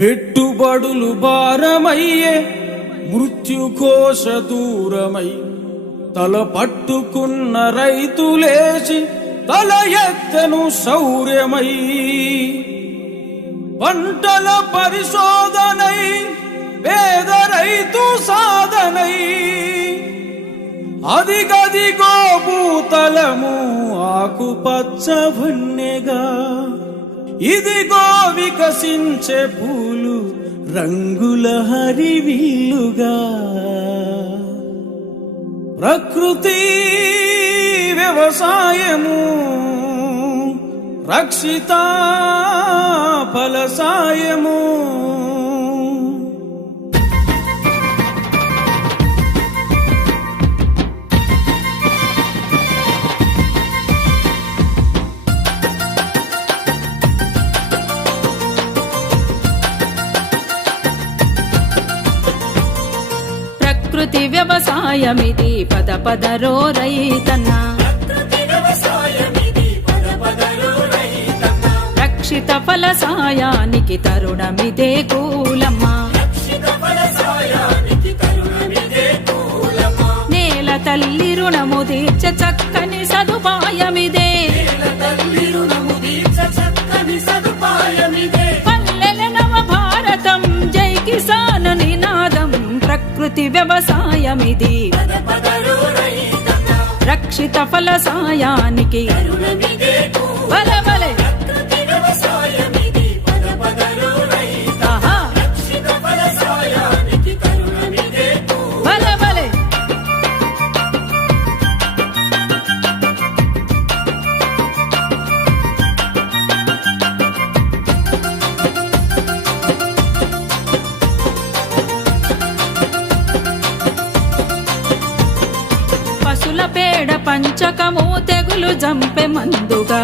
పెట్టుబడులు భారమయ్యే మృత్యుకోశ దూరమై తల పట్టుకున్న రైతులేసి తల ఎత్తెను శౌర్యమై పంటల పరిశోధనై పేద రైతు సాధనై అదిగదిగో భూతలము ఆకుపచ్చ వన్నెగా ఇదిగో వికసించే పూలు రంగుల హరివిల్లుగా ప్రకృతి వ్యవసాయము రక్షిత ఫలసాయము ప్రకృతి వ్యవసాయమిది పద పదరో రైతన్నా రక్షిత ఫలసాయానికి తరుణమిదే కూలమ్మా నేల తల్లి రుణము తీర్చ చక్కని సదుపాయమిదే పల్లెల నవ భారతం జై కిసాన్ నినాదం ప్రకృతి వ్యవసాయమిది రక్షిత ఫలసాయానికి బలే బలే బలే బలే పశుల పేడ పంచకము తెగులు జంపె మందుగా